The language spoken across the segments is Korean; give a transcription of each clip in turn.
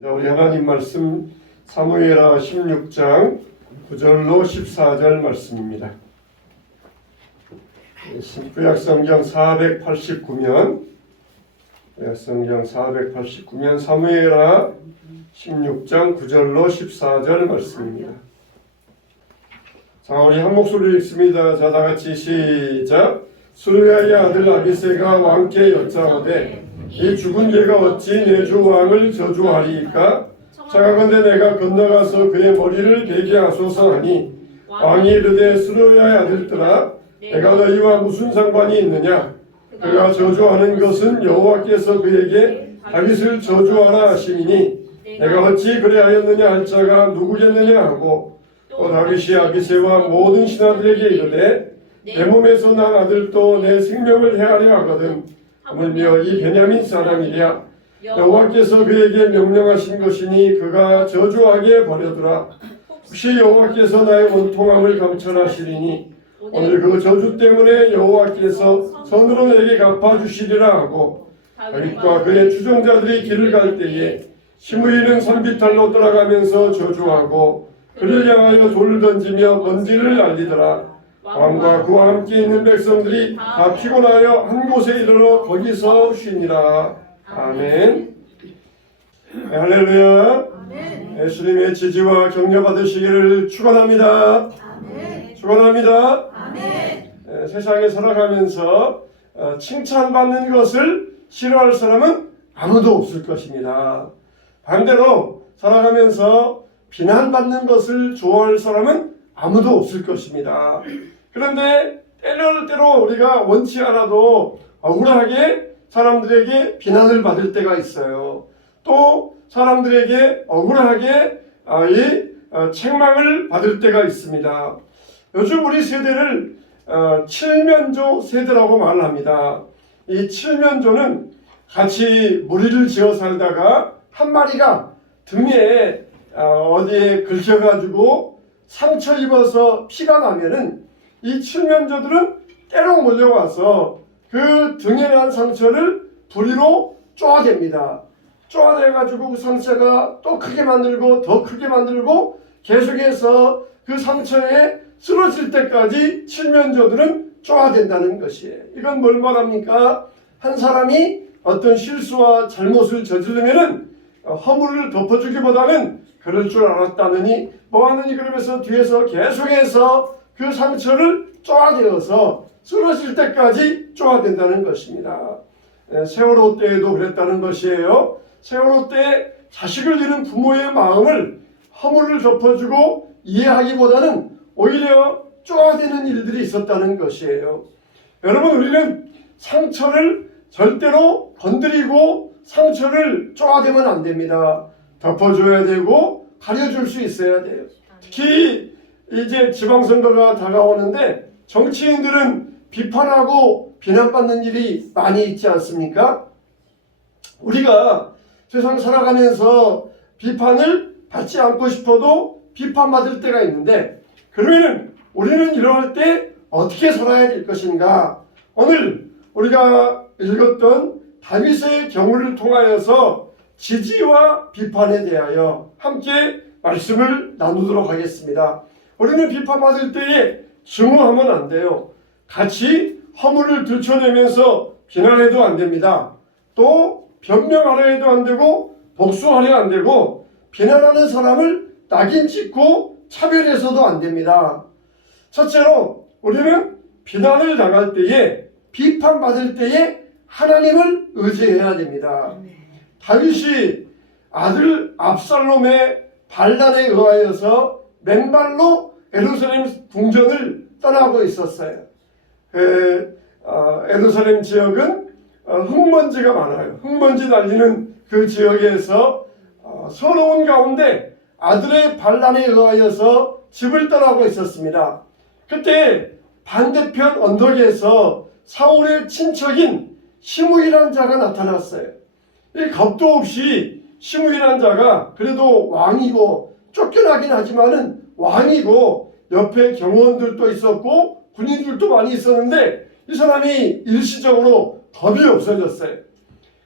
우리 하나님 말씀 사무엘하 16장 9절로 14절 말씀입니다. 구약성경 489면 사무엘하 16장 9절로 14절 말씀입니다. 자, 우리 한 목소리로 읽습니다. 자, 다같이 시작. 수르야의 아들 아비새가 왕께 여짜오되 이 죽은 자가 어찌 내 주 왕을 저주하리이까? 청하건대 내가 건너가서 그의 머리를 베게 하소서 하니 왕이 이르되 수르야의 아들들아 내가 너희와 무슨 상관이 있느냐? 그가 저주하는 것은 여호와께서 그에게 다윗을 저주하라 하시니 내가 어찌 그래하였느냐 할 자가 누구겠느냐 하고 또 다윗이 아비새와 모든 신하들에게 이르되 내 몸에서 난 아들도 내 생명을 해하려 하거든 하물며 이 베냐민 사람이랴 여호와께서 그에게 명령하신 것이니 그가 저주하게 버려두라. 혹시 여호와께서 나의 원통함을 감찰하시리니 오늘 그 저주 때문에 여호와께서 손으로 내게 갚아주시리라 하고 다윗과 그의 추종자들이 길을 갈 때에 시므이는 산비탈로 돌아가면서 저주하고 그를 향하여 돌을 던지며 번지를 날리더라. 왕과 그와 함께 있는 백성들이 다 피곤하여 한 곳에 이르러 거기서 쉬니라. 아멘. 할렐루야. 예수님의 지지와 격려 받으시기를 축원합니다. 축원합니다. 세상에 살아가면서 칭찬받는 것을 싫어할 사람은 아무도 없을 것입니다. 반대로 살아가면서 비난받는 것을 좋아할 사람은 아무도 없을 것입니다. 그런데 때로 우리가 원치 않아도 억울하게 사람들에게 비난을 받을 때가 있어요. 또 사람들에게 억울하게 책망을 받을 때가 있습니다. 요즘 우리 세대를 칠면조 세대라고 말합니다. 이 칠면조는 같이 무리를 지어 살다가 한 마리가 등에 어디에 긁혀가지고 상처 입어서 피가 나면은 이 칠면조들은 때로 몰려와서 그 등에 난 상처를 부리로 쪼아댑니다. 쪼아대가지고 그 상처가 또 크게 만들고 더 크게 만들고 계속해서 그 상처에 쓰러질 때까지 칠면조들은 쪼아댄다는 것이에요. 이건 뭘 말합니까? 한 사람이 어떤 실수와 잘못을 저지르면은 허물을 덮어주기보다는 그럴 줄 알았다느니 뭐하느니 그러면서 뒤에서 계속해서 그 상처를 쪼아대어서 쓰러질 때까지 쪼아댄다는 것입니다. 세월호 때에도 그랬다는 것이에요. 세월호 때 자식을 잃은 부모의 마음을 허물을 덮어주고 이해하기보다는 오히려 쪼아대는 일들이 있었다는 것이에요. 여러분, 우리는 상처를 절대로 건드리고 상처를 쪼아대면 안 됩니다. 덮어줘야 되고 가려줄 수 있어야 돼요. 특히 이제 지방선거가 다가오는데 정치인들은 비판하고 비난받는 일이 많이 있지 않습니까? 우리가 세상 살아가면서 비판을 받지 않고 싶어도 비판받을 때가 있는데 그러면 우리는 이럴 때 어떻게 살아야 될 것인가? 오늘 우리가 읽었던 다윗의 경우를 통하여서 지지와 비판에 대하여 함께 말씀을 나누도록 하겠습니다. 우리는 비판받을 때에 증오하면 안 돼요. 같이 허물을 들춰내면서 비난해도 안 됩니다. 또 변명하려 해도 안 되고 복수하려 안 되고 비난하는 사람을 낙인 찍고 차별해서도 안 됩니다. 첫째로 우리는 비난을 당할 때에 비판받을 때에 하나님을 의지해야 됩니다. 다윗이 아들 압살롬의 반란에 의하여서 맨발로 예루살렘 궁전을 떠나고 있었어요. 예루살렘 지역은 흙먼지가 많아요. 흙먼지 날리는 그 지역에서 서러운 가운데 아들의 반란에 의하여서 집을 떠나고 있었습니다. 그때 반대편 언덕에서 사울의 친척인 시므이라는 자가 나타났어요. 이 겁도 없이 시므이라는 자가 그래도 왕이고 쫓겨나긴 하지만은 왕이고 옆에 경호원들도 있었고 군인들도 많이 있었는데 이 사람이 일시적으로 겁이 없어졌어요.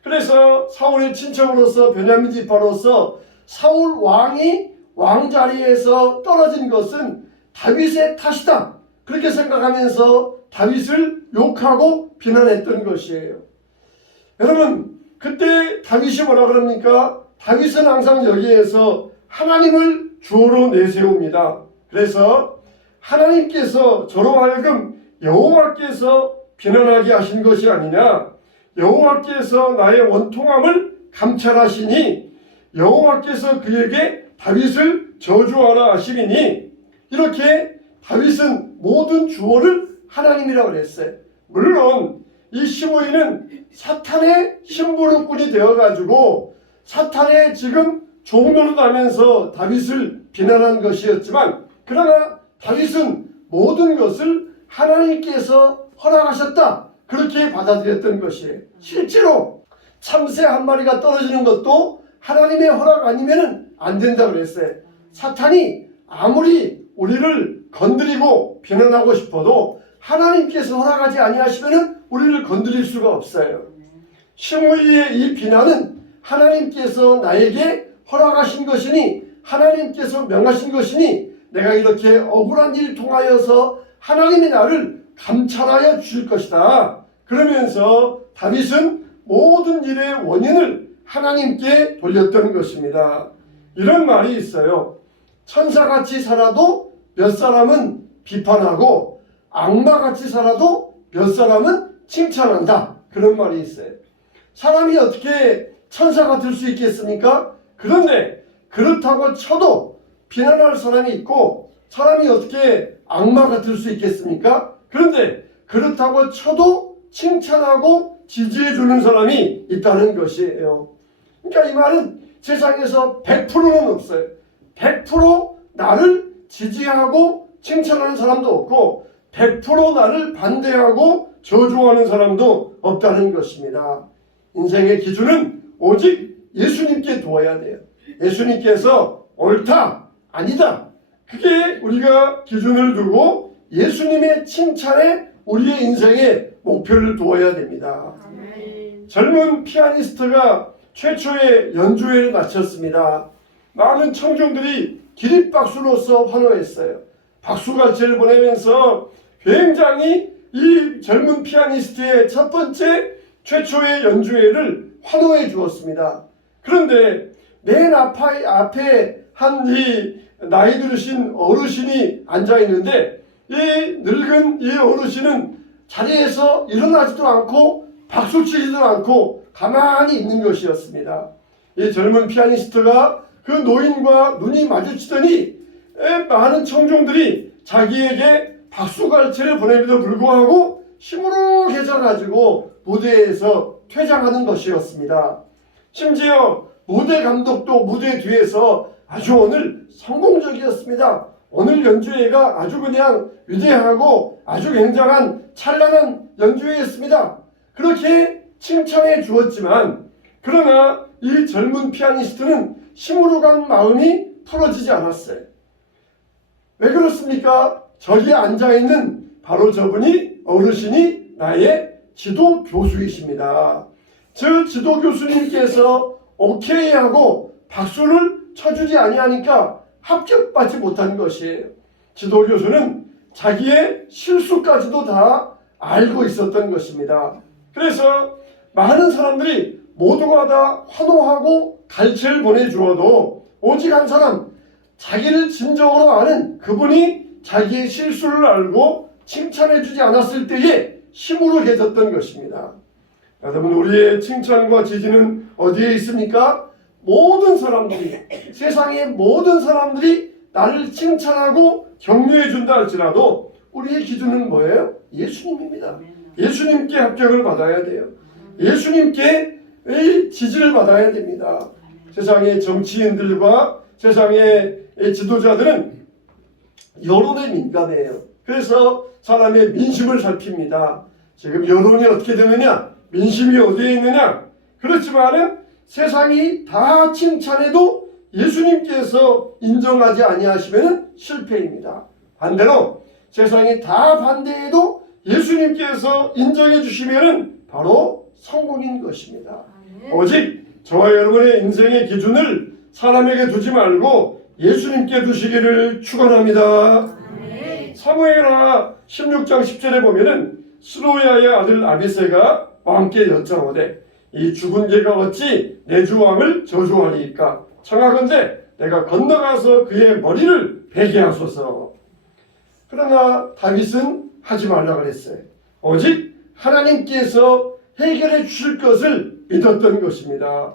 그래서 사울의 친척으로서 베냐민 지파로서 사울 왕이 왕자리에서 떨어진 것은 다윗의 탓이다. 그렇게 생각하면서 다윗을 욕하고 비난했던 것이에요. 여러분, 그때 다윗이 뭐라 그럽니까? 다윗은 항상 여기에서 하나님을 주어로 내세웁니다. 그래서 하나님께서 저로 하여금 여호와께서 비난하게 하신 것이 아니냐, 여호와께서 나의 원통함을 감찰하시니 여호와께서 그에게 다윗을 저주하라 하시리니, 이렇게 다윗은 모든 주어를 하나님이라고 그랬어요. 물론 이 시므이는 사탄의 심부름꾼이 되어가지고 사탄의 지금 종노릇 하면서 다윗을 비난한 것이었지만, 그러나 다윗은 모든 것을 하나님께서 허락하셨다, 그렇게 받아들였던 것이에요. 실제로 참새 한 마리가 떨어지는 것도 하나님의 허락 아니면 안 된다고 그랬어요. 사탄이 아무리 우리를 건드리고 비난하고 싶어도 하나님께서 허락하지 아니하시면 우리를 건드릴 수가 없어요. 시므이의 이 비난은 하나님께서 나에게 허락하신 것이니, 하나님께서 명하신 것이니, 내가 이렇게 억울한 일을 통하여서 하나님이 나를 감찰하여 주실 것이다. 그러면서 다윗은 모든 일의 원인을 하나님께 돌렸던 것입니다. 이런 말이 있어요. 천사같이 살아도 몇 사람은 비판하고 악마같이 살아도 몇 사람은 칭찬한다. 그런 말이 있어요. 사람이 어떻게 천사 같을 수 있겠습니까? 그런데 그렇다고 쳐도 비난할 사람이 있고, 사람이 어떻게 악마 같을 수 있겠습니까? 그런데 그렇다고 쳐도 칭찬하고 지지해 주는 사람이 있다는 것이에요. 그러니까 이 말은 세상에서 100%는 없어요. 100% 나를 지지하고 칭찬하는 사람도 없고 100% 나를 반대하고 저주하는 사람도 없다는 것입니다. 인생의 기준은 오직 예수님께 두어야 돼요. 예수님께서 옳다, 아니다, 그게 우리가 기준을 두고 예수님의 칭찬에 우리의 인생의 목표를 두어야 됩니다. 젊은 피아니스트가 최초의 연주회를 마쳤습니다. 많은 청중들이 기립박수로서 환호했어요. 박수갈채를 보내면서 굉장히 이 젊은 피아니스트의 첫 번째 최초의 연주회를 환호해 주었습니다. 그런데 맨 앞에 한 이 나이 들으신 어르신이 앉아 있는데, 이 늙은 이 어르신은 자리에서 일어나지도 않고 박수치지도 않고 가만히 있는 것이었습니다. 이 젊은 피아니스트가 그 노인과 눈이 마주치더니 많은 청중들이 자기에게 박수갈채를 보냄에도 불구하고 시무룩해져가지고 무대에서 퇴장하는 것이었습니다. 심지어 무대 감독도 무대 뒤에서 아주 오늘 성공적이었습니다. 오늘 연주회가 아주 그냥 위대하고 아주 굉장한 찬란한 연주회였습니다. 그렇게 칭찬해 주었지만, 그러나 이 젊은 피아니스트는 시무룩한 마음이 풀어지지 않았어요. 왜 그렇습니까? 저기 앉아있는 바로 저분이, 어르신이 나의 지도 교수이십니다. 저 지도 교수님께서 오케이 하고 박수를 쳐주지 아니하니까 합격받지 못한 것이에요. 지도 교수는 자기의 실수까지도 다 알고 있었던 것입니다. 그래서 많은 사람들이 모두가 다 환호하고 갈채를 보내주어도 오직 한 사람, 자기를 진정으로 아는 그분이 자기의 실수를 알고 칭찬해주지 않았을 때에 시무룩해졌던 것입니다. 여러분, 우리의 칭찬과 지지는 어디에 있습니까? 모든 사람들이, 세상의 모든 사람들이 나를 칭찬하고 격려해 준다 할지라도 우리의 기준은 뭐예요? 예수님입니다. 예수님께 합격을 받아야 돼요. 예수님께 지지를 받아야 됩니다. 세상의 정치인들과 세상의 지도자들은 여론에 민감해요. 그래서 사람의 민심을 살핍니다. 지금 여론이 어떻게 되느냐, 민심이 어디에 있느냐. 그렇지만은 세상이 다 칭찬해도 예수님께서 인정하지 아니하시면 실패입니다. 반대로 세상이 다 반대해도 예수님께서 인정해 주시면 바로 성공인 것입니다. 오직 저와 여러분의 인생의 기준을 사람에게 두지 말고 예수님께 두시기를 축원합니다. 사무엘하 16장 10절에 보면은 스루야의 아들 아비새가 왕께 여짜오되 이 죽은 개가 어찌 내 주 왕을 저주하리이까 청하건대 내가 건너가서 그의 머리를 베게 하소서. 그러나 다윗은 하지 말라 그랬어요. 오직 하나님께서 해결해 주실 것을 믿었던 것입니다.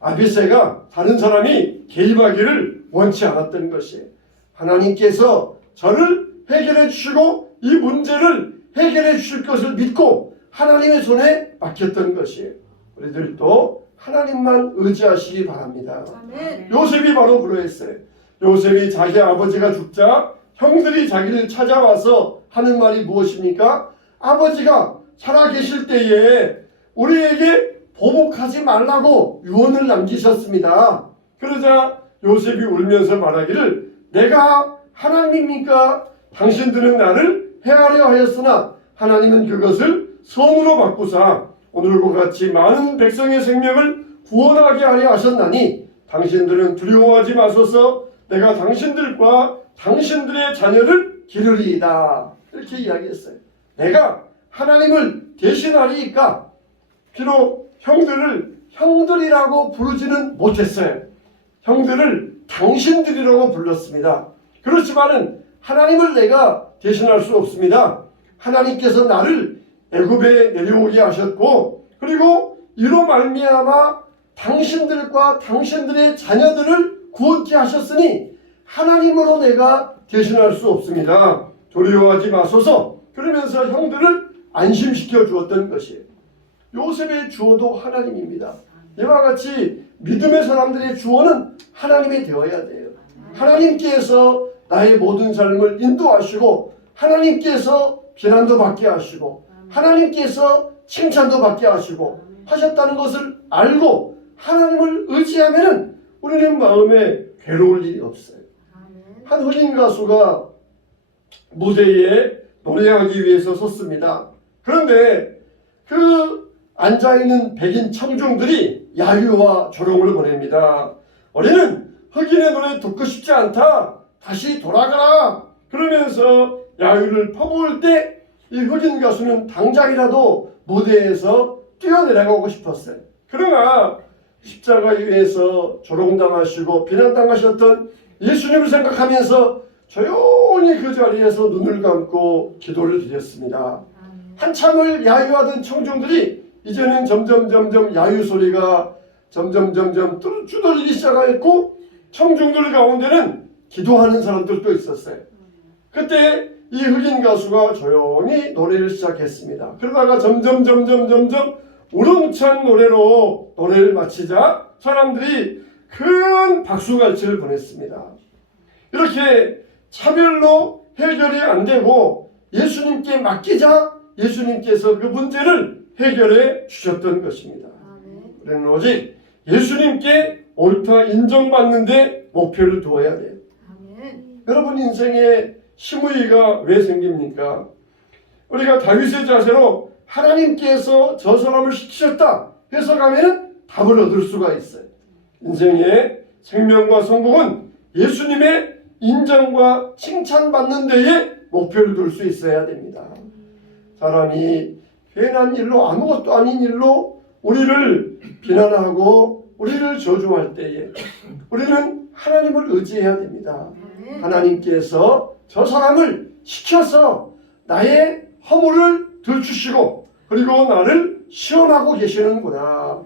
아비새가 다른 사람이 개입하기를 원치 않았던 것이에요. 하나님께서 저를 해결해 주시고 이 문제를 해결해 주실 것을 믿고 하나님의 손에 맡겼던 것이에요. 우리들도 하나님만 의지하시기 바랍니다. 아멘. 요셉이 바로 그러했어요. 요셉이 자기 아버지가 죽자 형들이 자기를 찾아와서 하는 말이 무엇입니까? 아버지가 살아계실 때에 우리에게 보복하지 말라고 유언을 남기셨습니다. 그러자 요셉이 울면서 말하기를 내가 하나님입니까? 당신들은 나를 해하려 하였으나 하나님은 그것을 선으로 바꾸사 오늘과 같이 많은 백성의 생명을 구원하게 하려 하셨나니 당신들은 두려워하지 마소서 내가 당신들과 당신들의 자녀를 기르리이다. 이렇게 이야기했어요. 내가 하나님을 대신하리이까 비록 형들을 형들이라고 부르지는 못했어요. 형들을 당신들이라고 불렀습니다. 그렇지만은 하나님을 내가 대신할 수 없습니다. 하나님께서 나를 애굽에 내려오게 하셨고 그리고 이로 말미암아 당신들과 당신들의 자녀들을 구원케 하셨으니 하나님으로 내가 대신할 수 없습니다. 두려워하지 마소서. 그러면서 형들을 안심시켜 주었던 것이에요. 요셉의 주어도 하나님입니다. 이와 같이 믿음의 사람들의 주어는 하나님이 되어야 돼요. 하나님께서 나의 모든 삶을 인도하시고 하나님께서 비난도 받게 하시고 하나님께서 칭찬도 받게 하시고 하셨다는 것을 알고 하나님을 의지하면 우리는 마음에 괴로울 일이 없어요. 한 흑인 가수가 무대에 노래하기 위해서 섰습니다. 그런데 그 앉아있는 백인 청중들이 야유와 조롱을 보냅니다. 우리는 흑인의 노래 듣고 싶지 않다. 다시 돌아가라. 그러면서 야유를 퍼부을 때 이 흑인 가수는 당장이라도 무대에서 뛰어내려가고 싶었어요. 그러나 십자가 위에서 조롱당하시고 비난당하셨던 예수님을 생각하면서 조용히 그 자리에서 눈을 감고 기도를 드렸습니다. 한참을 야유하던 청중들이 이제는 점점 야유 소리가 점점 줄어들기 시작했고 청중들 가운데는 기도하는 사람들도 있었어요. 그때 이 흑인 가수가 조용히 노래를 시작했습니다. 그러다가 점점 우렁찬 노래로 노래를 마치자 사람들이 큰 박수갈채를 보냈습니다. 이렇게 차별로 해결이 안 되고 예수님께 맡기자 예수님께서 그 문제를 해결해 주셨던 것입니다. 우리는 오직 예수님께 옳다 인정받는 데 목표를 두어야 돼요. 여러분 인생에 심의가 왜 생깁니까? 우리가 다윗의 자세로 하나님께서 저 사람을 시키셨다 해석하면 답을 얻을 수가 있어요. 인생의 생명과 성공은 예수님의 인정과 칭찬받는 데에 목표를 둘 수 있어야 됩니다. 사람이 괜한 일로 아무것도 아닌 일로 우리를 비난하고 우리를 저주할 때에 우리는 하나님을 의지해야 됩니다. 하나님께서 저 사람을 시켜서 나의 허물을 들추시고 그리고 나를 시험하고 계시는구나.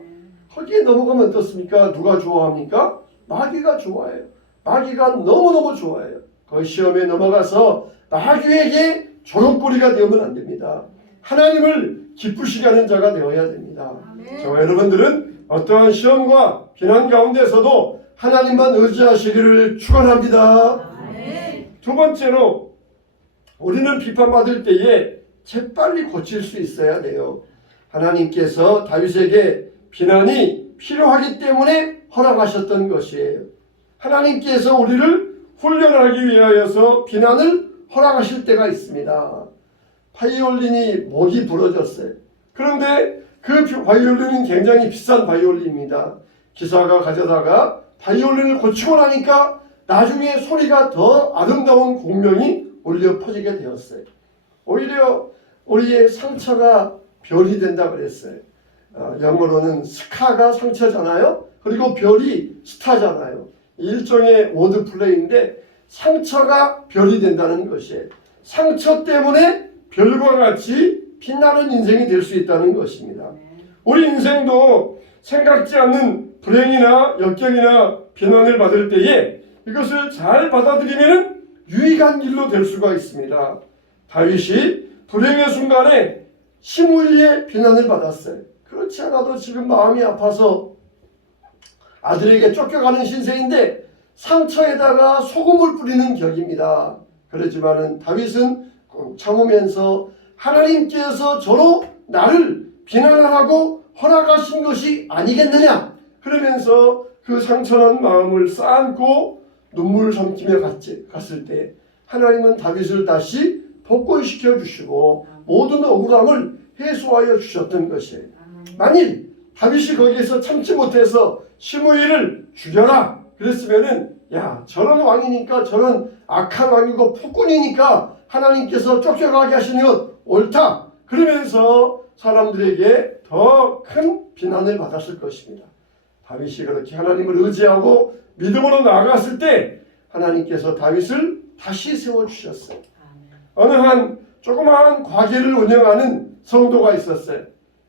거기에 넘어가면 어떻습니까? 누가 좋아합니까? 마귀가 좋아해요. 마귀가 너무너무 좋아해요. 그 시험에 넘어가서 마귀에게 조롱거리가 되면 안 됩니다. 하나님을 기쁘시게 하는 자가 되어야 됩니다. 저와 여러분들은 어떠한 시험과 비난 가운데서도 하나님만 의지하시기를 축원합니다. 두 번째로 우리는 비판받을 때에 재빨리 고칠 수 있어야 돼요. 하나님께서 다윗에게 비난이 필요하기 때문에 허락하셨던 것이에요. 하나님께서 우리를 훈련하기 위하여서 비난을 허락하실 때가 있습니다. 바이올린이 목이 부러졌어요. 그런데 그 바이올린은 굉장히 비싼 바이올린입니다. 기사가 가져다가 바이올린을 고치고 나니까 나중에 소리가 더 아름다운 공명이 울려 퍼지게 되었어요. 오히려 우리의 상처가 별이 된다 그랬어요. 영어로는 스카가 상처잖아요. 그리고 별이 스타잖아요. 일종의 워드 플레이인데 상처가 별이 된다는 것이에요. 상처 때문에 별과 같이 빛나는 인생이 될 수 있다는 것입니다. 우리 인생도 생각지 않는 불행이나 역경이나 비난을 받을 때에 이것을 잘 받아들이면 유익한 길로 될 수가 있습니다. 다윗이 불행의 순간에 시므이의 비난을 받았어요. 그렇지 않아도 지금 마음이 아파서 아들에게 쫓겨가는 신세인데 상처에다가 소금을 뿌리는 격입니다. 그렇지만은 다윗은 참으면서 하나님께서 저로 나를 비난하라고 허락하신 것이 아니겠느냐, 그러면서 그 상처난 마음을 쌓고 눈물을 삼키며 갔을 때 하나님은 다윗을 다시 복권시켜 주시고 모든 억울함을 해소하여 주셨던 것이에요. 만일 다윗이 거기에서 참지 못해서 시므이를 죽여라 그랬으면은, 야, 저런 왕이니까, 저런 악한 왕이고 폭군이니까 하나님께서 쫓겨가게 하시는 것 옳다 그러면서 사람들에게 더 큰 비난을 받았을 것입니다. 다윗이 그렇게 하나님을 의지하고 믿음으로 나아갔을 때 하나님께서 다윗을 다시 세워주셨어요. 어느 한 조그마한 가게를 운영하는 성도가 있었어요.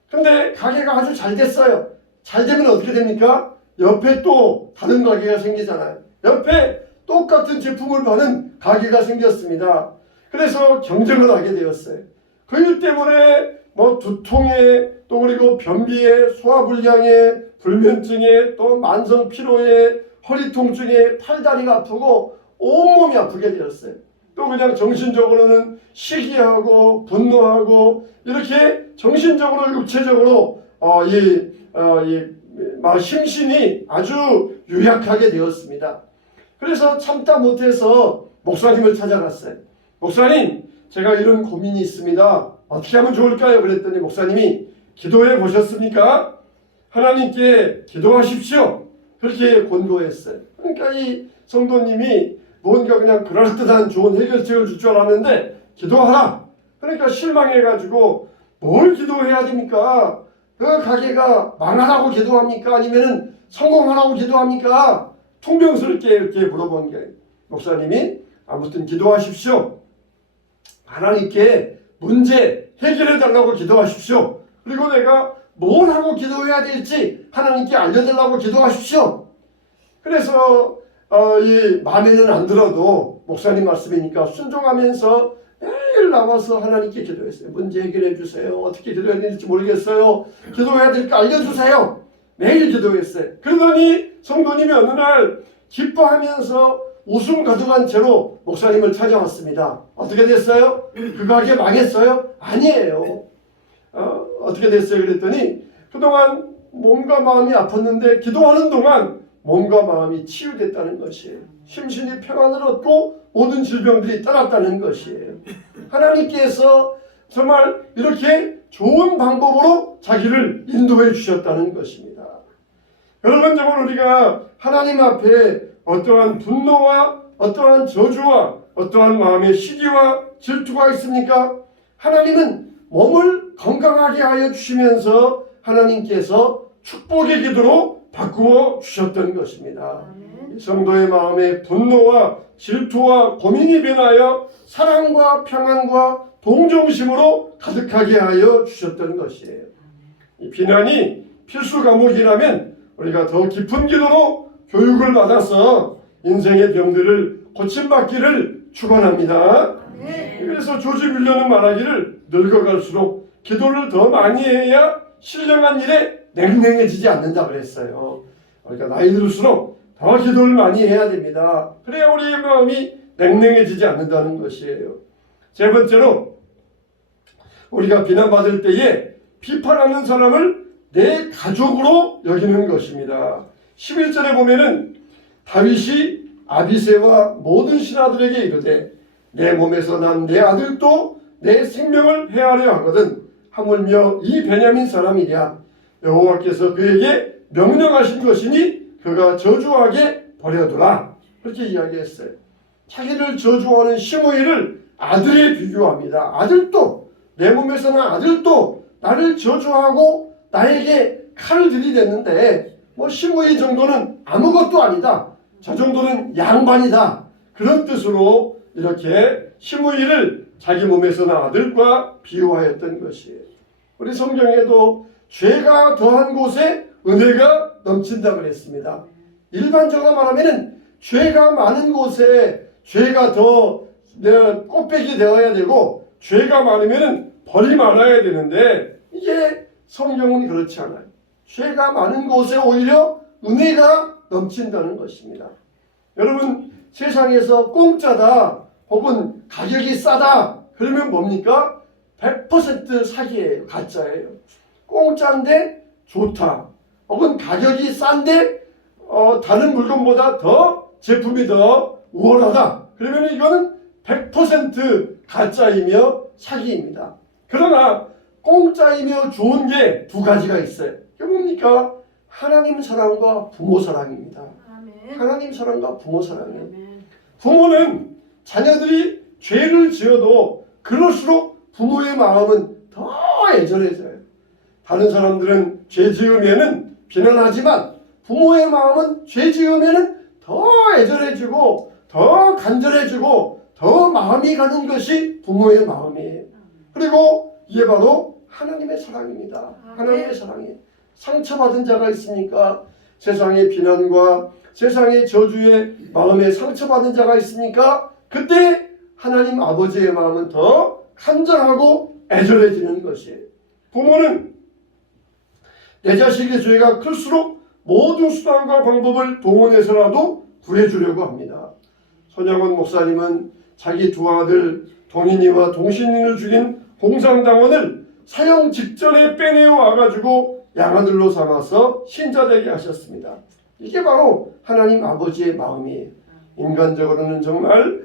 근데 가게가 아주 잘 됐어요. 잘 되면 어떻게 됩니까? 옆에 또 다른 가게가 생기잖아요. 옆에 똑같은 제품을 파는 가게가 생겼습니다. 그래서 경쟁을 하게 되었어요. 그 일 때문에 뭐 두통에, 또 그리고 변비에, 소화불량에, 불면증에, 또 만성 피로에, 허리 통증에, 팔다리가 아프고 온몸이 아프게 되었어요. 또 그냥 정신적으로는 시기하고 분노하고 이렇게 정신적으로 육체적으로 심신이 아주 유약하게 되었습니다. 그래서 참다 못해서 목사님을 찾아갔어요. 목사님, 제가 이런 고민이 있습니다. 어떻게 하면 좋을까요? 그랬더니 목사님이, 기도해 보셨습니까? 하나님께 기도하십시오. 그렇게 권고했어요. 그러니까 이 성도님이 뭔가 그냥 그럴듯한 좋은 해결책을 줄 줄 알았는데 기도하라. 그러니까 실망해가지고 뭘 기도해야 됩니까? 그 가게가 망하라고 기도합니까? 아니면은 성공하라고 기도합니까? 퉁명스럽게 이렇게 물어본 게, 목사님이 아무튼 기도하십시오. 하나님께 문제 해결해 달라고 기도하십시오. 그리고 내가 뭘 하고 기도해야 될지 하나님께 알려달라고 기도하십시오. 그래서 이 마음에는 안 들어도 목사님 말씀이니까 순종하면서 매일 나와서 하나님께 기도했어요. 문제 해결해 주세요. 어떻게 기도해야 될지 모르겠어요. 기도해야 될 거 알려주세요. 매일 기도했어요. 그러더니 성도님이 어느 날 기뻐하면서 웃음 가득한 채로 목사님을 찾아왔습니다. 어떻게 됐어요? 그 가게 망했어요? 아니에요. 어떻게 됐어요? 그랬더니 그동안 몸과 마음이 아팠는데 기도하는 동안 몸과 마음이 치유됐다는 것이에요. 심신이 평안을 얻고 모든 질병들이 떠났다는 것이에요. 하나님께서 정말 이렇게 좋은 방법으로 자기를 인도해 주셨다는 것입니다. 여러분, 정말 우리가 하나님 앞에 어떠한 분노와 어떠한 저주와 어떠한 마음의 시기와 질투가 있습니까? 하나님은 몸을 건강하게 하여 주시면서 하나님께서 축복의 기도로 바꾸어 주셨던 것입니다. 성도의 마음에 분노와 질투와 고민이 변하여 사랑과 평안과 동정심으로 가득하게 하여 주셨던 것이에요. 이 비난이 필수 과목이라면 우리가 더 깊은 기도로 교육을 받아서 인생의 병들을 고침받기를 축원합니다. 그래서 조지 뮬러는 말하기를, 늙어갈수록 기도를 더 많이 해야 신령한 일에 냉랭해지지 않는다 그랬어요. 그러니까 나이 들수록 더 기도를 많이 해야 됩니다. 그래야 우리의 마음이 냉랭해지지 않는다는 것이에요. 세 번째로, 우리가 비난받을 때에 비판하는 사람을 내 가족으로 여기는 것입니다. 11절에 보면은 다윗이 아비새와 모든 신하들에게 이르되, 내 몸에서 난 내 아들도 내 생명을 해하려 하거든 하물며 이 베냐민 사람이랴. 여호와께서 그에게 명령하신 것이니 그가 저주하게 버려두라. 그렇게 이야기했어요. 자기를 저주하는 시므이를 아들에 비교합니다. 아들도, 내 몸에서는 아들도 나를 저주하고 나에게 칼을 들이댔는데 시므이 정도는 아무것도 아니다. 저 정도는 양반이다. 그런 뜻으로 이렇게 시므이를 자기 몸에서는 아들과 비유하였던 것이에요. 우리 성경에도 죄가 더한 곳에 은혜가 넘친다 그랬습니다. 일반적으로 말하면 죄가 많은 곳에 죄가 더 꽃배기 되어야 되고 죄가 많으면 벌이 많아야 되는데 이게 성경은 그렇지 않아요. 죄가 많은 곳에 오히려 은혜가 넘친다는 것입니다. 여러분, 세상에서 공짜다 혹은 가격이 싸다 그러면 뭡니까? 100% 사기예요. 가짜예요. 공짜인데 좋다 혹은 가격이 싼데 다른 물건보다 더 제품이 더 우월하다 그러면 이거는 100% 가짜이며 사기입니다. 그러나 공짜이며 좋은 게 두 가지가 있어요. 그게 뭡니까? 하나님 사랑과 부모 사랑입니다. 아멘. 하나님 사랑과 부모 사랑이에요. 아멘. 부모는 자녀들이 죄를 지어도 그럴수록 부모의 마음은 더 애절해져요. 다른 사람들은 죄 지으면은 비난하지만 부모의 마음은 죄 지으면은 더 애절해지고 더 간절해지고 더 마음이 가는 것이 부모의 마음이에요. 그리고 이게 바로 하나님의 사랑입니다. 하나님의 사랑이에요. 상처받은 자가 있습니까? 세상의 비난과 세상의 저주에 마음에 상처받은 자가 있습니까? 그때 하나님 아버지의 마음은 더 간절하고 애절해지는 것이에요. 부모는 내 자식의 죄가 클수록 모든 수단과 방법을 동원해서라도 구해주려고 합니다. 손양원 목사님은 자기 두 아들 동인이와 동신이를 죽인 공산당원을 사형 직전에 빼내어 와가지고 양아들로 삼아서 신자되게 하셨습니다. 이게 바로 하나님 아버지의 마음이에요. 인간적으로는 정말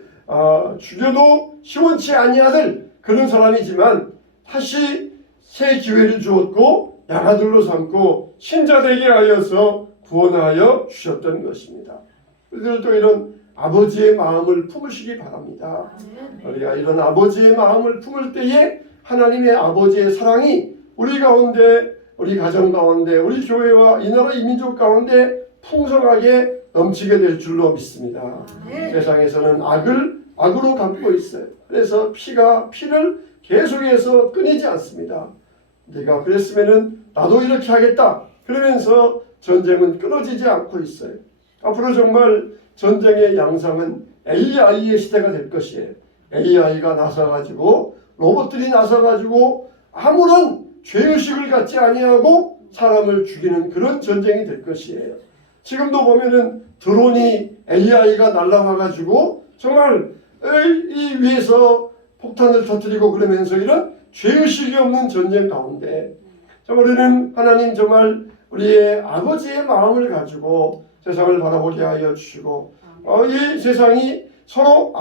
죽여도 시원치 아니하들 그런 사람이지만 다시 새 기회를 주었고 양아들로 삼고 신자되게 하여서 구원하여 주셨던 것입니다. 우리들도 이런 아버지의 마음을 품으시기 바랍니다. 우리가 이런 아버지의 마음을 품을 때에 하나님의 아버지의 사랑이 우리 가운데, 우리 가정 가운데, 우리 교회와 이 나라 이 민족 가운데 풍성하게 넘치게 될 줄로 믿습니다. 세상에서는 악을 악으로 갚고 있어요. 그래서 피를 계속해서 끊이지 않습니다. 내가 그랬으면은 나도 이렇게 하겠다. 그러면서 전쟁은 끊어지지 않고 있어요. 앞으로 정말 전쟁의 양상은 AI의 시대가 될 것이에요. AI가 나서가지고 로봇들이 나서가지고 아무런 죄의식을 갖지 아니하고 사람을 죽이는 그런 전쟁이 될 것이에요. 지금도 보면은 드론이 AI가 날아와가지고 정말 이 위에서 폭탄을 터뜨리고 그러면서 이런 죄의식이 없는 전쟁 가운데 우리는 하나님 정말 우리의 아버지의 마음을 가지고 세상을 바라보게 하여 주시고 이 세상이 서로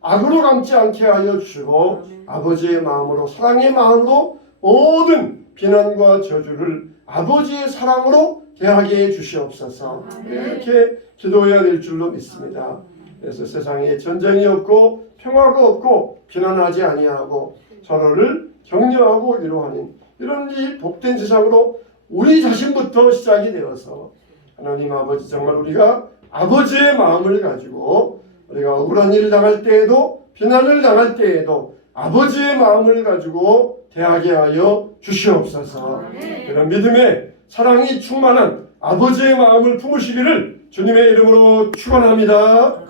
악으로 감지 않게 하여 주시고 아버지의 마음으로 사랑의 마음으로 모든 비난과 저주를 아버지의 사랑으로 대하게 해 주시옵소서. 이렇게 기도해야 될 줄로 믿습니다. 그래서 세상에 전쟁이 없고 평화가 없고 비난하지 아니하고 서로를 격려하고 위로하는 이런 이 복된 세상으로 우리 자신부터 시작이 되어서 하나님 아버지 정말 우리가 아버지의 마음을 가지고 우리가 억울한 일을 당할 때에도 비난을 당할 때에도 아버지의 마음을 가지고 대하게 하여 주시옵소서. 그런 믿음의 사랑이 충만한 아버지의 마음을 품으시기를 주님의 이름으로 축원합니다.